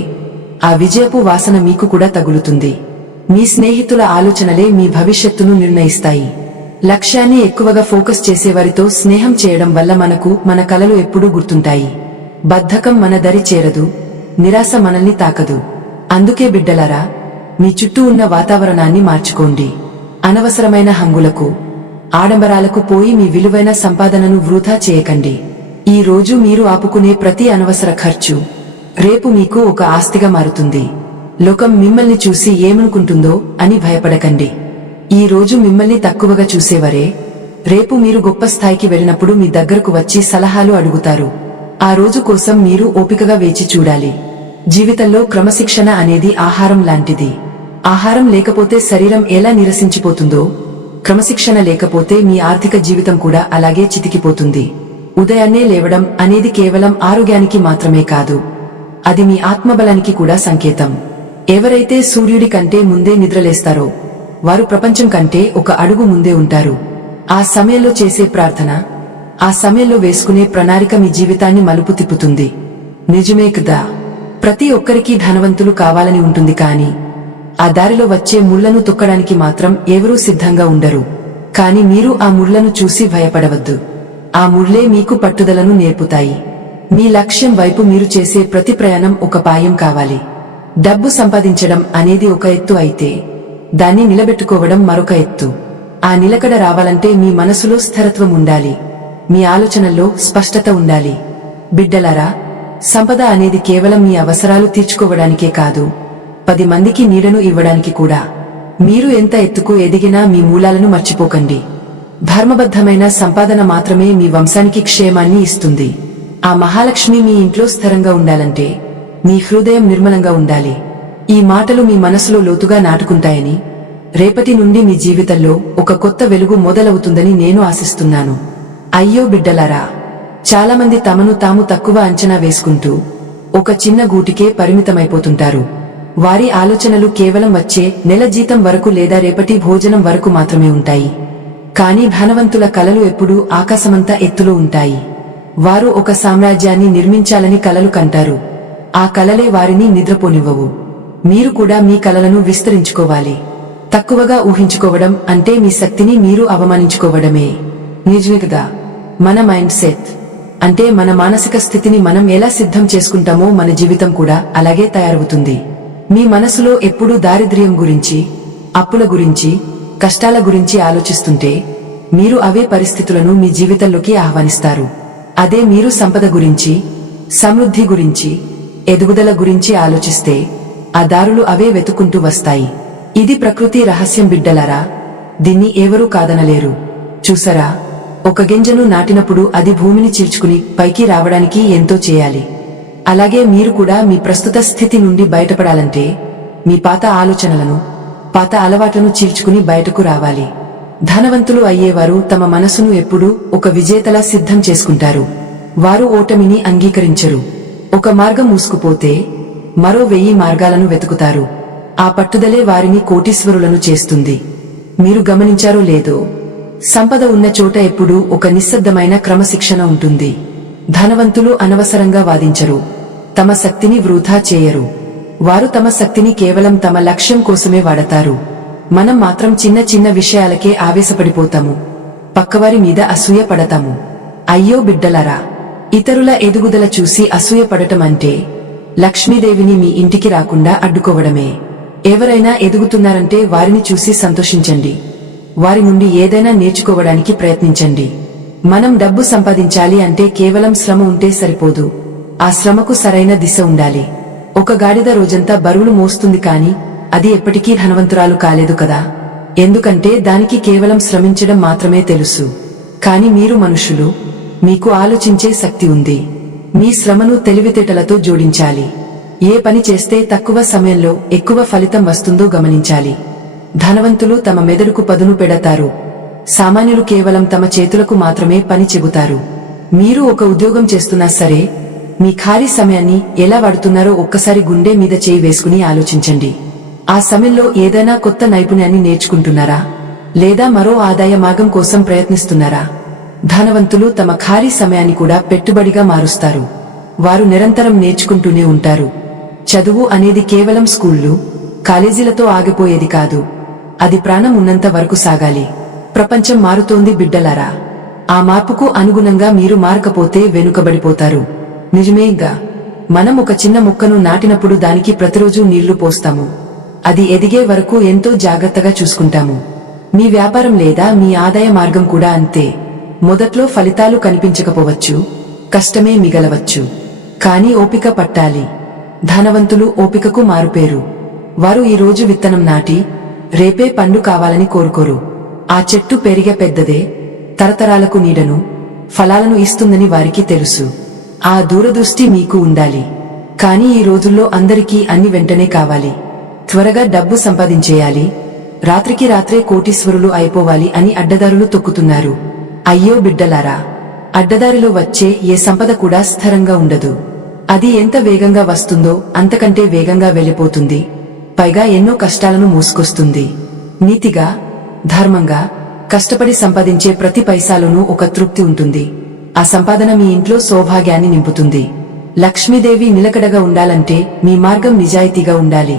ఆ విజయపు వాసన మీకు కూడా తగులుతుంది. మీ స్నేహితుల ఆలోచనలే మీ భవిష్యత్తును నిర్ణయిస్తాయి. లక్ష్యాన్ని ఎక్కువగా ఫోకస్ చేసేవారితో స్నేహం చేయడం వల్ల మనకు మన కలలు ఎప్పుడూ గుర్తుంటాయి. బద్ధకం మన దరి చేరదు, నిరాశ మనల్ని తాకదు. అందుకే బిడ్డలారా, మీ చుట్టూ ఉన్న వాతావరణాన్ని మార్చుకోండి. అనవసరమైన హంగులకు, ఆడంబరాలకు పోయి మీ విలువైన సంపాదనను వృధా చేయకండి. ఈ రోజు మీరు ఆపుకునే ప్రతి అనవసర ఖర్చు రేపు మీకు ఒక ఆస్తిగా మారుతుంది. లోకం మిమ్మల్ని చూసి ఏమనుకుంటుందో అని భయపడకండి. ఈ రోజు మిమ్మల్ని తక్కువగా చూసేవరే రేపు మీరు గొప్ప స్థాయికి వెళ్ళినప్పుడు మీ దగ్గరకు వచ్చి సలహాలు అడుగుతారు. ఆ రోజు కోసం మీరు ఓపికగా వేచి చూడాలి. జీవితంలో క్రమశిక్షణ అనేది ఆహారం లాంటిది. ఆహారం లేకపోతే శరీరం ఎలా నిరసించిపోతుందో, క్రమశిక్షణ లేకపోతే మీ ఆర్థిక జీవితం కూడా అలాగే చితికిపోతుంది. ఉదయాన్నే లేవడం అనేది కేవలం ఆరోగ్యానికి మాత్రమే కాదు, అది మీ ఆత్మబలానికి కూడా సంకేతం. ఎవరైతే సూర్యుడి కంటే ముందే నిద్రలేస్తారో వారు ప్రపంచం కంటే ఒక అడుగు ముందే ఉంటారు. ఆ సమయంలో చేసే ప్రార్థన, ఆ సమయంలో వేసుకునే ప్రణాళిక మీ జీవితాన్ని మలుపు తిప్పుతుంది. నిజమే కదా? ప్రతి ఒక్కరికి ధనవంతులు కావాలని ఉంటుంది, కానీ ఆ దారిలో వచ్చే ముళ్లను తొక్కడానికి మాత్రం ఎవరూ సిద్ధంగా ఉండరు. కానీ మీరు ఆ ముళ్లను చూసి భయపడవద్దు. ఆ ముళ్లే మీకు పట్టుదలను నేర్పుతాయి. మీ లక్ష్యం వైపు మీరు చేసే ప్రతి ప్రయాణం ఒక పాయం కావాలి. డబ్బు సంపాదించడం అనేది ఒక ఎత్తు అయితే దాన్ని నిలబెట్టుకోవడం మరొక ఎత్తు. ఆ నిలకడ రావాలంటే మీ మనసులో స్థిరత్వం ఉండాలి, మీ ఆలోచనల్లో స్పష్టత ఉండాలి. బిడ్డలారా, సంపద అనేది కేవలం మీ అవసరాలు తీర్చుకోవడానికే కాదు, 10 మందికి నీడను ఇవ్వడానికి కూడా. మీరు ఎంత ఎత్తుకు ఎదిగినా మీ మూలాలను మర్చిపోకండి. ధర్మబద్ధమైన సంపాదన మాత్రమే మీ వంశానికి క్షేమాన్ని ఇస్తుంది. ఆ మహాలక్ష్మి మీ ఇంట్లో స్థిరంగా ఉండాలంటే మీ హృదయం నిర్మలంగా ఉండాలి. ఈ మాటలు మీ మనసులో లోతుగా నాటుకుంటాయని, రేపటి నుండి మీ జీవితంలో ఒక కొత్త వెలుగు మొదలవుతుందని నేను ఆశిస్తున్నాను. అయ్యో బిడ్డలారా, చాలామంది తమను తాము తక్కువ అంచనా వేసుకుంటూ ఒక చిన్న గూటికే పరిమితమైపోతుంటారు. వారి ఆలోచనలు కేవలం వచ్చే నెల జీతం వరకు లేదా రేపటి భోజనం వరకు మాత్రమే ఉంటాయి. కానీ ధనవంతుల కలలు ఎప్పుడూ ఆకాశమంతా ఎత్తులో ఉంటాయి. వారు ఒక సామ్రాజ్యాన్ని నిర్మించాలని కలలు కంటారు. ఆ కలలే వారిని నిద్రపోనివ్వవు. మీరు కూడా మీ కలలను విస్తరించుకోవాలి. తక్కువగా ఊహించుకోవడం అంటే మీ శక్తిని మీరు అవమానించుకోవడమే. నిజమే కదా? మన మైండ్ సెట్ అంటే మన మానసిక స్థితిని మనం ఎలా సిద్ధం చేసుకుంటామో మన జీవితం కూడా అలాగే తయారవుతుంది. మీ మనసులో ఎప్పుడూ దారిద్ర్యం గురించి, అప్పుల గురించి, కష్టాల గురించి ఆలోచిస్తుంటే మీరు అవే పరిస్థితులను మీ జీవితంలోకి ఆహ్వానిస్తారు. అదే మీరు సంపద గురించి, సమృద్ధి గురించి, ఎదుగుదల గురించి ఆలోచిస్తే ఆ దారులు అవే వెతుకుంటూ వస్తాయి. ఇది ప్రకృతి రహస్యం బిడ్డలారా, దీన్ని ఎవరూ కాదనలేరు. చూసరా, ఒక గింజను నాటినప్పుడు అది భూమిని చీల్చుకుని పైకి రావడానికి ఎంతో చేయాలి. అలాగే మీరు కూడా మీ ప్రస్తుత స్థితి నుండి బయటపడాలంటే మీ పాత ఆలోచనలను, పాత అలవాట్లను చీల్చుకుని బయటకు రావాలి. ధనవంతులు అయ్యేవారు తమ మనసును ఎప్పుడూ ఒక విజేతలా సిద్ధం చేసుకుంటారు. వారు ఓటమిని అంగీకరించరు. ఒక మార్గం మూసుకుపోతే మరో 1000 మార్గాలను వెతుకుతారు. ఆ పట్టుదలే వారిని కోటీశ్వరులను చేస్తుంది. మీరు గమనించారో లేదో, సంపద ఉన్న చోట ఎప్పుడూ ఒక నిశ్శబ్దమైన క్రమశిక్షణ ఉంటుంది. ధనవంతులు అనవసరంగా వాదించరు, తమ శక్తిని వృధా చేయరు. వారు తమ శక్తిని కేవలం తమ లక్ష్యం కోసమే వాడతారు. మనం మాత్రం చిన్న చిన్న విషయాలకే ఆవేశపడిపోతాము, పక్కవారి మీద అసూయ పడతాము. అయ్యో బిడ్డలారా, ఇతరుల ఎదుగుదల చూసి అసూయ పడటం అంటే లక్ష్మీదేవిని మీ ఇంటికి రాకుండా అడ్డుకోవడమే. ఎవరైనా ఎదుగుతున్నారంటే వారిని చూసి సంతోషించండి, వారి నుండి ఏదైనా నేర్చుకోవడానికి ప్రయత్నించండి. మనం డబ్బు సంపాదించాలి అంటే కేవలం శ్రమ ఉంటే సరిపోదు, ఆ శ్రమకు సరైన దిశ ఉండాలి. ఒక గాడిద రోజంతా బరువులు మోస్తుంది కాని అది ఎప్పటికీ ధనవంతురాలు కాలేదు కదా, ఎందుకంటే దానికి కేవలం శ్రమించడం మాత్రమే తెలుసు. కాని మీరు మనుషులు, మీకు ఆలోచించే శక్తి ఉంది. మీ శ్రమను తెలివితేటలతో జోడించాలి. ఏ పని చేస్తే తక్కువ సమయంలో ఎక్కువ ఫలితం వస్తుందో గమనించాలి. ధనవంతులు తమ మెదడుకు పదును పెడతారు, సామాన్యులు కేవలం తమ చేతులకు మాత్రమే పని చెబుతారు. మీరు ఒక ఉద్యోగం చేస్తున్నా సరే, మీ ఖాళీ సమయాన్ని ఎలా వాడుతున్నారో ఒక్కసారి గుండె మీద చేయి వేసుకుని ఆలోచించండి. ఆ సమయంలో ఏదైనా కొత్త నైపుణ్యాన్ని నేర్చుకుంటున్నారా, లేదా మరో ఆదాయ మార్గం కోసం ప్రయత్నిస్తున్నారా? ధనవంతులు తమ ఖాళీ సమయాన్ని కూడా పెట్టుబడిగా మారుస్తారు. వారు నిరంతరం నేర్చుకుంటూనే ఉంటారు. చదువు అనేది కేవలం స్కూళ్లు, కాలేజీలతో ఆగిపోయేది కాదు, అది ప్రాణం ఉన్నంత వరకు సాగాలి. ప్రపంచం మారుతోంది బిడ్డలారా, ఆ మార్పుకు అనుగుణంగా మీరు మారకపోతే వెనుకబడిపోతారు. నిజమేగా, మనం ఒక చిన్న మొక్కను నాటినప్పుడు దానికి ప్రతిరోజు నీళ్లు పోస్తాము, అది ఎదిగే వరకు ఎంతో జాగ్రత్తగా చూసుకుంటాము. మీ వ్యాపారం లేదా మీ ఆదాయ మార్గం కూడా అంతే. మొదట్లో ఫలితాలు కనిపించకపోవచ్చు, కష్టమే మిగలవచ్చు, కానీ ఓపిక పట్టాలి. ధనవంతులు ఓపికకు మారుపేరు. వారు ఈ రోజు విత్తనం నాటి రేపే పండు కావాలని కోరుకోరు. ఆ చెట్టు పెరిగే పెద్దదే, తరతరాలకు నీడను, ఫలాలను ఇస్తుందని వారికి తెలుసు. ఆ దూరదృష్టి మీకు ఉండాలి. కానీ ఈ రోజుల్లో అందరికీ అన్ని వెంటనే కావాలి. త్వరగా డబ్బు సంపాదించేయాలి, రాత్రికి రాత్రే కోటీశ్వరులు అయిపోవాలి అని అడ్డదారులు తొక్కుతున్నారు. అయ్యో బిడ్డలారా, అడ్డదారిలో వచ్చే ఏ సంపద కూడా స్థిరంగా ఉండదు. అది ఎంత వేగంగా వస్తుందో అంతకంటే వేగంగా వెళ్ళిపోతుంది, పైగా ఎన్నో కష్టాలను మోసుకొస్తుంది. నీతిగా, ధర్మంగా కష్టపడి సంపాదించే ప్రతి పైసాలోనూ ఒక తృప్తి ఉంటుంది. ఆ సంపాదన మీ ఇంట్లో సౌభాగ్యాన్ని నింపుతుంది. లక్ష్మీదేవి నిలకడగా ఉండాలంటే మీ మార్గం నిజాయితీగా ఉండాలి.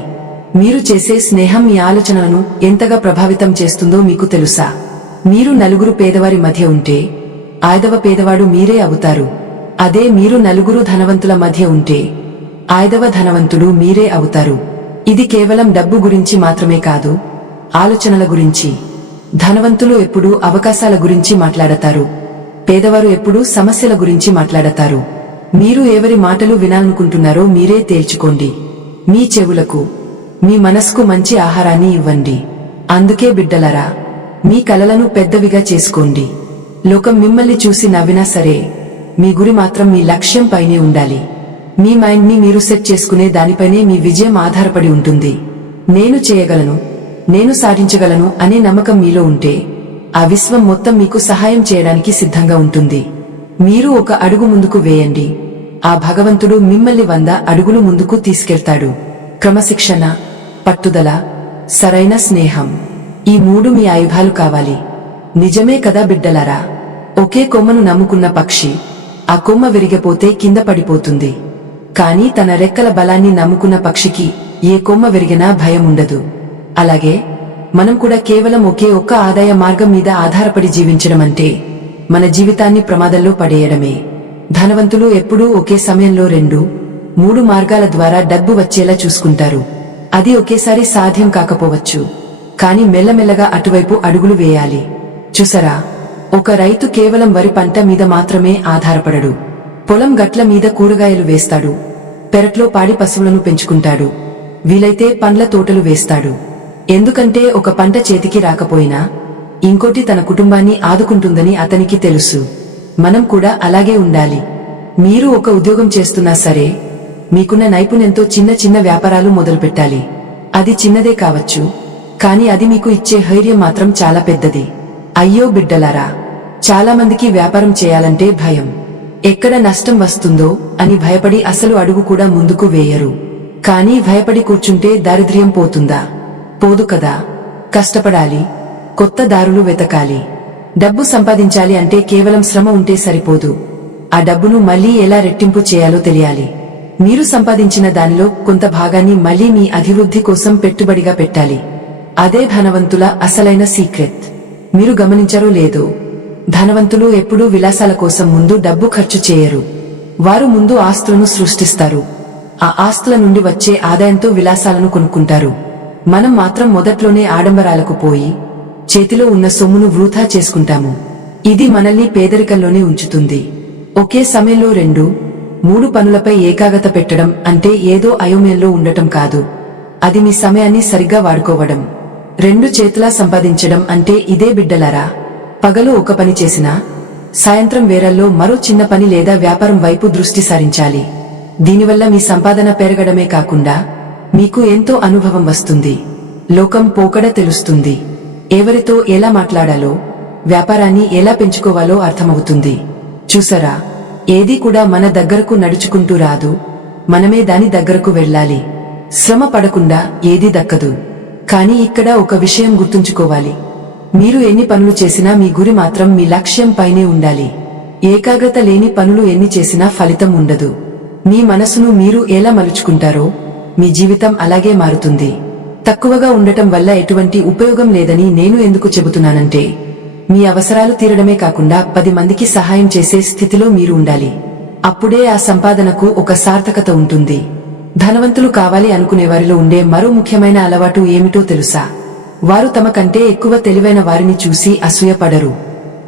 మీరు చేసే స్నేహం మీ ఆలోచనలను ఎంతగా ప్రభావితం చేస్తుందో మీకు తెలుసా? మీరు నలుగురు పేదవారి మధ్య ఉంటే 5వ పేదవాడు మీరే అవుతారు. అదే మీరు నలుగురు ధనవంతుల మధ్య ఉంటే 5వ ధనవంతుడు మీరే అవుతారు. ఇది కేవలం డబ్బు గురించి మాత్రమే కాదు, ఆలోచనల గురించి. ధనవంతులు ఎప్పుడూ అవకాశాల గురించి మాట్లాడతారు, పేదవారు ఎప్పుడూ సమస్యల గురించి మాట్లాడతారు. మీరు ఎవరి మాటలు వినాలనుకుంటున్నారో మీరే తేల్చుకోండి. మీ చెవులకు, మీ మనస్కు మంచి ఆహారాన్ని ఇవ్వండి. అందుకే బిడ్డలరా, మీ కలలను పెద్దవిగా చేసుకోండి. లోకం మిమ్మల్ని చూసి నవ్వినా సరే, మీ గురి మాత్రం మీ లక్ష్యం పైనే ఉండాలి. మీ మైండ్ ని మీరు సెట్ చేసుకునే దానిపైనే మీ విజయం ఆధారపడి ఉంటుంది. నేను చేయగలను, నేను సాధించగలను అనే నమ్మకం మీలో ఉంటే ఆ విశ్వం మొత్తం మీకు సహాయం చేయడానికి సిద్ధంగా ఉంటుంది. మీరు ఒక అడుగు ముందుకు వేయండి, ఆ భగవంతుడు మిమ్మల్ని 100 అడుగులు ముందుకు తీసుకెళ్తాడు. క్రమశిక్షణ, పట్టుదల, సరైన స్నేహం, ఈ 3 మీ ఆయుధాలు కావాలి. నిజమే కదా బిడ్డలారా? ఒకే కొమ్మను నమ్ముకున్న పక్షి ఆ కొమ్మ విరిగిపోతే కింద పడిపోతుంది. కానీ తన రెక్కల బలాన్ని నమ్ముకున్న పక్షికి ఏ కొమ్మ విరిగినా భయం ఉండదు. అలాగే మనం కూడా కేవలం ఒకే ఒక్క ఆదాయ మార్గం మీద ఆధారపడి జీవించడం అంటే మన జీవితాన్ని ప్రమాదంలో పడేయడమే. ధనవంతులు ఎప్పుడూ ఒకే సమయంలో 2, 3 మార్గాల ద్వారా డబ్బు వచ్చేలా చూసుకుంటారు. అది ఒకేసారి సాధ్యం కాకపోవచ్చు, కాని మెల్లమెల్లగా అటువైపు అడుగులు వేయాలి. చూసరా, ఒక రైతు కేవలం వరి పంట మీద మాత్రమే ఆధారపడడు. పొలం గట్ల మీద కూరగాయలు వేస్తాడు, పెరట్లో పాడి పశువులను పెంచుకుంటాడు, వీలైతే పండ్ల తోటలు వేస్తాడు. ఎందుకంటే ఒక పంట చేతికి రాకపోయినా ఇంకోటి తన కుటుంబాన్ని ఆదుకుంటుందని అతనికి తెలుసు. మనం కూడా అలాగే ఉండాలి. మీరు ఒక ఉద్యోగం చేస్తున్నా సరే, మీకున్న నైపుణ్యంతో చిన్న చిన్న వ్యాపారాలు మొదలుపెట్టాలి. అది చిన్నదే కావచ్చు, కాని అది మీకు ఇచ్చే ధైర్యం మాత్రం చాలా పెద్దది. అయ్యో బిడ్డలారా, చాలా మందికి వ్యాపారం చేయాలంటే భయం. ఎక్కడ నష్టం వస్తుందో అని భయపడి అసలు అడుగు కూడా ముందుకు వేయరు. కానీ భయపడి కూర్చుంటే దారిద్ర్యం పోతుందా? పోదు కదా. కష్టపడాలి, కొత్త దారులు వెతకాలి. డబ్బు సంపాదించాలి అంటే కేవలం శ్రమ ఉంటే సరిపోదు, ఆ డబ్బును మళ్లీ ఎలా రెట్టింపు చేయాలో తెలియాలి. మీరు సంపాదించిన దానిలో కొంత భాగాన్ని మళ్లీ మీ అభివృద్ధి కోసం పెట్టుబడిగా పెట్టాలి. అదే ధనవంతుల అసలైన సీక్రెట్. మీరు గమనించారో లేదో, ధనవంతులు ఎప్పుడూ విలాసాల కోసం ముందు డబ్బు ఖర్చు చేయరు. వారు ముందు ఆస్తులను సృష్టిస్తారు. ఆ ఆస్తుల నుండి వచ్చే ఆదాయంతో విలాసాలను కొనుక్కుంటారు. మనం మాత్రం మొదట్లోనే ఆడంబరాలకు పోయి చేతిలో ఉన్న సొమ్మును వృధా చేసుకుంటాము. ఇది మనల్ని పేదరికంలోనే ఉంచుతుంది. ఒకే సమయంలో 2-3 పనులపై ఏకాగ్రత పెట్టడం అంటే ఏదో అయోమయంలో ఉండటం కాదు. అది మీ సమయాన్ని సరిగ్గా వాడుకోవడం. 2 చేతులా సంపాదించడం అంటే ఇదే బిడ్డలారా. పగలు ఒక పని చేసినా సాయంత్రం వేరల్లో మరో చిన్న పని లేదా వ్యాపారం వైపు దృష్టి సారించాలి. దీనివల్ల మీ సంపాదన పెరగడమే కాకుండా మీకు ఎంతో అనుభవం వస్తుంది. లోకం పోకడ తెలుస్తుంది. ఎవరితో ఎలా మాట్లాడాలో, వ్యాపారాన్ని ఎలా పెంచుకోవాలో అర్థమవుతుంది. చూసారా, ఏదీ కూడా మన దగ్గరకు నడుచుకుంటూ రాదు. మనమే దాని దగ్గరకు వెళ్ళాలి. శ్రమ పడకుండా ఏదీ దక్కదు. కానీ ఇక్కడ ఒక విషయం గుర్తుంచుకోవాలి. మీరు ఎన్ని పనులు చేసినా మీ గురి మాత్రం మీ లక్ష్యం పైనే ఉండాలి. ఏకాగ్రత లేని పనులు ఎన్ని చేసినా ఫలితం ఉండదు. మీ మనసును మీరు ఎలా మలుచుకుంటారో మీ జీవితం అలాగే మారుతుంది. తక్కువగా ఉండటం వల్ల ఎటువంటి ఉపయోగం లేదని నేను ఎందుకు చెబుతున్నానంటే, మీ అవసరాలు తీరడమే కాకుండా 10 మందికి సహాయం చేసే స్థితిలో మీరు ఉండాలి. అప్పుడే ఆ సంపాదనకు ఒక సార్థకత ఉంటుంది. ధనవంతులు కావాలి అనుకునేవారిలో ఉండే మరో ముఖ్యమైన అలవాటు ఏమిటో తెలుసా? వారు తమ కంటే ఎక్కువ తెలివైన వారిని చూసి అసూయపడరు.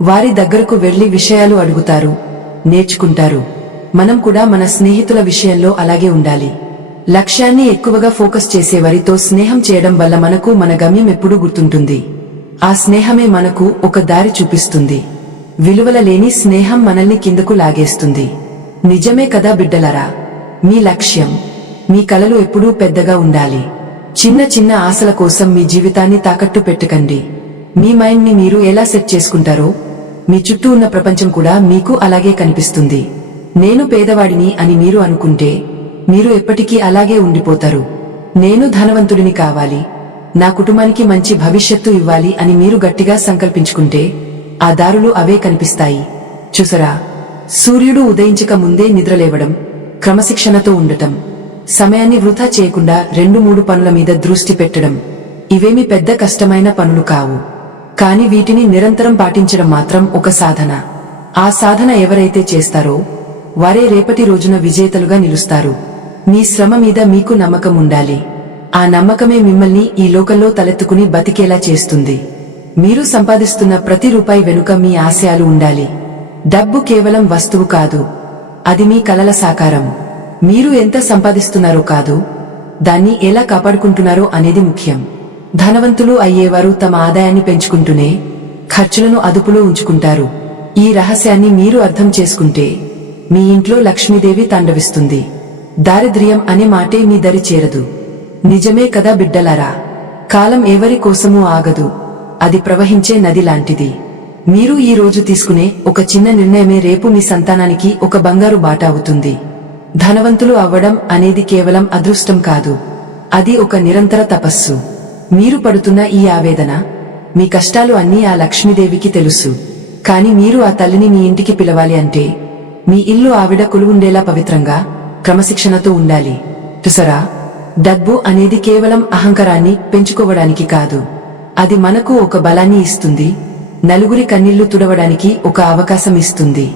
వారి దగ్గరకు వెళ్లి విషయాలు అడుగుతారు, నేర్చుకుంటారు. మనం కూడా మన స్నేహితుల విషయంలో అలాగే ఉండాలి. లక్ష్యాన్ని ఎక్కువగా ఫోకస్ చేసేవారితో స్నేహం చేయడం వల్ల మనకు మన గమ్యం ఎప్పుడూ గుర్తుంటుంది. ఆ స్నేహమే మనకు ఒక దారి చూపిస్తుంది. విలువల లేని స్నేహం మనల్ని కిందకు లాగేస్తుంది. నిజమే కదా బిడ్డలారా? మీ లక్ష్యం, మీ కలలు ఎప్పుడూ పెద్దగా ఉండాలి. చిన్న చిన్న ఆశల కోసం మీ జీవితాన్ని తాకట్టు పెట్టకండి. మీ మైండ్ ని మీరు ఎలా సెట్ చేసుకుంటారో మీ చుట్టూ ఉన్న ప్రపంచం కూడా మీకు అలాగే కనిపిస్తుంది. నేను పేదవాడిని అని మీరు అనుకుంటే మీరు ఎప్పటికీ అలాగే ఉండిపోతారు. నేను ధనవంతుడిని కావాలి, నా కుటుంబానికి మంచి భవిష్యత్తు ఇవ్వాలి అని మీరు గట్టిగా సంకల్పించుకుంటే ఆ దారులు అవే కనిపిస్తాయి. చూసరా, సూర్యుడు ఉదయించక ముందే నిద్రలేవడం, క్రమశిక్షణతో ఉండటం, సమయాన్ని వృధా చేయకుండా 2-3 పనుల మీద దృష్టి పెట్టడం, ఇవేమీ పెద్ద కష్టమైన పనులు కావు. కాని వీటిని నిరంతరం పాటించడం మాత్రం ఒక సాధన. ఆ సాధన ఎవరైతే చేస్తారో వారే రేపటి రోజున విజేతలుగా నిలుస్తారు. మీ శ్రమ మీద మీకు నమ్మకం ఉండాలి. ఆ నమ్మకమే మిమ్మల్ని ఈ లోకంలో తలెత్తుకుని బతికేలా చేస్తుంది. మీరు సంపాదిస్తున్న ప్రతి రూపాయి వెనుక మీ ఆశయాలు ఉండాలి. డబ్బు కేవలం వస్తువు కాదు, అది మీ కలల సాకారం. మీరు ఎంత సంపాదిస్తున్నారో కాదు, దాన్ని ఎలా కాపాడుకుంటున్నారో అనేది ముఖ్యం. ధనవంతులు అయ్యేవారు తమ ఆదాయాన్ని పెంచుకుంటూనే ఖర్చులను అదుపులో ఉంచుకుంటారు. ఈ రహస్యాన్ని మీరు అర్థం చేసుకుంటే మీ ఇంట్లో లక్ష్మీదేవి తాండవిస్తుంది. దారిద్ర్యం అనే మాటే మీ దరి చేరదు. నిజమే కదా బిడ్డలారా? కాలం ఎవరి కోసమూ ఆగదు. అది ప్రవహించే నది లాంటిది. మీరు ఈ రోజు తీసుకునే ఒక చిన్న నిర్ణయమే రేపు మీ సంతానానికి ఒక బంగారు బాట అవుతుంది. ధనవంతులు అవ్వడం అనేది కేవలం అదృష్టం కాదు, అది ఒక నిరంతర తపస్సు. మీరు పడుతున్న ఈ ఆవేదన, మీ కష్టాలు అన్నీ ఆ లక్ష్మీదేవికి తెలుసు. కాని మీరు ఆ తల్లిని మీ ఇంటికి పిలవాలి అంటే మీ ఇల్లు ఆవిడ కొలువుండేలా పవిత్రంగా, క్రమశిక్షణతో ఉండాలి. చూసరా, డబ్బు అనేది కేవలం అహంకారాన్ని పెంచుకోవడానికి కాదు, అది మనకు ఒక బలాన్ని ఇస్తుంది. నలుగురి కన్నీళ్లు తుడవడానికి ఒక అవకాశం ఇస్తుంది.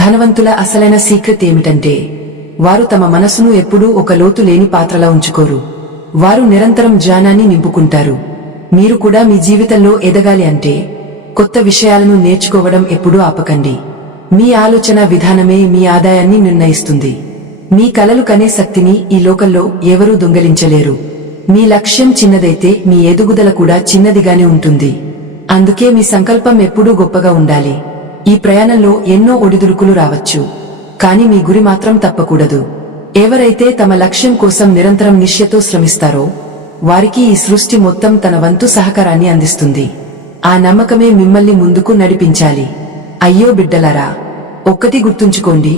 ధనవంతుల అసలైన సీక్రెట్ ఏమిటంటే, వారు తమ మనసును ఎప్పుడూ ఒక లోతు లేని పాత్రలా ఉంచుకోరు. వారు నిరంతరం జ్ఞానాన్ని నింపుకుంటారు. మీరు కూడా మీ జీవితంలో ఎదగాలి అంటే కొత్త విషయాలను నేర్చుకోవడం ఎప్పుడూ ఆపకండి. మీ ఆలోచన విధానమే మీ ఆదాయాన్ని నిర్ణయిస్తుంది. మీ కలలు కనే శక్తిని ఈ లోకంలో ఎవరూ దొంగలించలేరు. మీ లక్ష్యం చిన్నదైతే మీ ఎదుగుదల కూడా చిన్నదిగానే ఉంటుంది. అందుకే మీ సంకల్పం ఎప్పుడూ గొప్పగా ఉండాలి. ఈ ప్రయాణంలో ఎన్నో ఒడిదుడుకులు రావచ్చు, కాని మీ గురి మాత్రం తప్పకూడదు. ఎవరైతే తమ లక్ష్యం కోసం నిరంతరం నిశ్చయతో శ్రమిస్తారో వారికి ఈ సృష్టి మొత్తం తన వంతు సహకారాన్ని అందిస్తుంది. ఆ నమ్మకమే మిమ్మల్ని ముందుకు నడిపించాలి. అయ్యో బిడ్డలారా, ఒక్కటి గుర్తుంచుకోండి,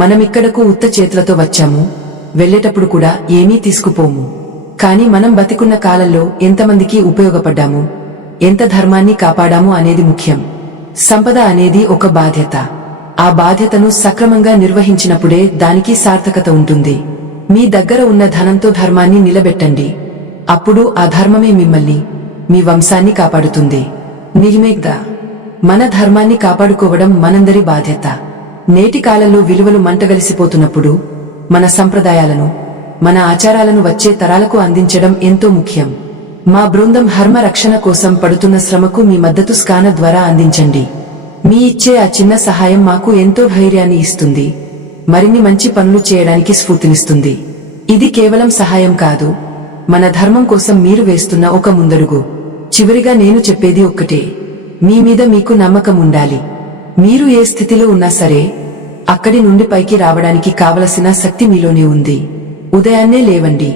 మనమిక్కడకు ఉత్త చేతులతో వచ్చాము, వెళ్లేటప్పుడు కూడా ఏమీ తీసుకుపోము. కాని మనం బతికున్న కాలంలో ఎంతమందికి ఉపయోగపడ్డాము, ఎంత ధర్మాన్ని కాపాడాము అనేది ముఖ్యం. సంపద అనేది ఒక బాధ్యత, ఆ బాధ్యతను సక్రమంగా నిర్వహించినప్పుడే దానికి సార్థకత ఉంటుంది. మీ దగ్గర ఉన్న ధనంతో ధర్మాన్ని నిలబెట్టండి. అప్పుడు ఆ ధర్మమే మిమ్మల్ని, మీ వంశాన్ని కాపాడుతుంది. నిజమేగ్దా. మన ధర్మాన్ని కాపాడుకోవడం మనందరి బాధ్యత. నేటి కాలంలో విలువలు మంటగలిసిపోతున్నప్పుడు మన సంప్రదాయాలను, మన ఆచారాలను వచ్చే తరాలకు అందించడం ఎంతో ముఖ్యం. మా బృందం ధర్మ రక్షణ కోసం పడుతున్న శ్రమకు మీ మద్దతు స్కానర్ ద్వారా అందించండి. మీ ఇచ్చే ఆ చిన్న సహాయం మాకు ఎంతో ధైర్యాన్ని ఇస్తుంది, మరిన్ని మంచి పనులు చేయడానికి స్ఫూర్తినిస్తుంది. ఇది కేవలం సహాయం కాదు, మన ధర్మం కోసం మీరు వేస్తున్న ఒక ముందడుగు. చివరిగా నేను చెప్పేది ఒక్కటే, మీ మీద మీకు నమ్మకం ఉండాలి. మీరు ఏ స్థితిలో ఉన్నా సరే అక్కడి నుండి పైకి రావడానికి కావలసిన శక్తి మీలోనే ఉంది. ఉదయాన్నే లేవండి,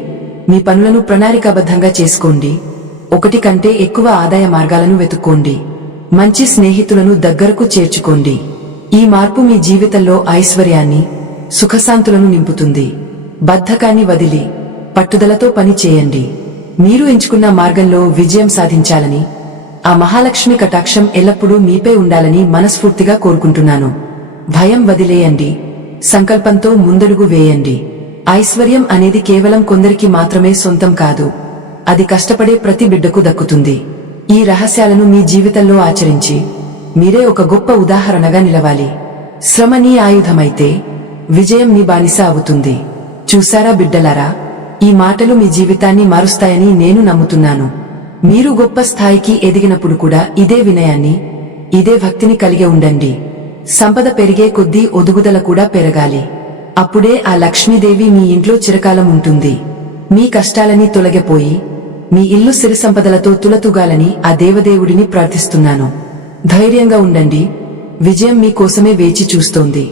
మీ పనులను ప్రణాళికాబద్ధంగా చేసుకోండి, ఒకటి కంటే ఎక్కువ ఆదాయ మార్గాలను వెతుక్కోండి, మంచి స్నేహితులను దగ్గరకు చేర్చుకోండి. ఈ మార్పు మీ జీవితంలో ఐశ్వర్యాన్ని, సుఖశాంతులను నింపుతుంది. బద్ధకాన్ని వదిలి పట్టుదలతో పని చేయండి. మీరు ఎంచుకున్న మార్గంలో విజయం సాధించాలని, ఆ మహాలక్ష్మి కటాక్షం ఎల్లప్పుడూ మీపై ఉండాలని మనస్ఫూర్తిగా కోరుకుంటున్నాను. భయం వదిలేయండి, సంకల్పంతో ముందడుగు వేయండి. ఐశ్వర్యం అనేది కేవలం కొందరికి మాత్రమే సొంతం కాదు, అది కష్టపడే ప్రతి బిడ్డకు దక్కుతుంది. ఈ రహస్యాలను మీ జీవితంలో ఆచరించి మీరే ఒక గొప్ప ఉదాహరణగా నిలవాలి. శ్రమ నీ ఆయుధమైతే విజయం నీ బానిస అవుతుంది. చూసారా బిడ్డలారా, ఈ మాటలు మీ జీవితాన్ని మారుస్తాయని నేను నమ్ముతున్నాను. మీరు గొప్ప స్థాయికి ఎదిగినప్పుడు కూడా ఇదే వినయాన్ని, ఇదే భక్తిని కలిగి ఉండండి. సంపద పెరిగే కొద్దీ ఒదుగుదల కూడా పెరగాలి. అప్పుడే ఆ లక్ష్మీదేవి మీ ఇంట్లో చిరకాలం ఉంటుంది. మీ కష్టాలని తొలగిపోయి మీ ఇల్లు సిరి సంపదలతో తులతూగాలని ఆ దేవదేవుడిని ప్రార్థిస్తున్నాను. ధైర్యంగా ఉండండి, విజయం మీ కోసమే వేచి చూస్తోంది.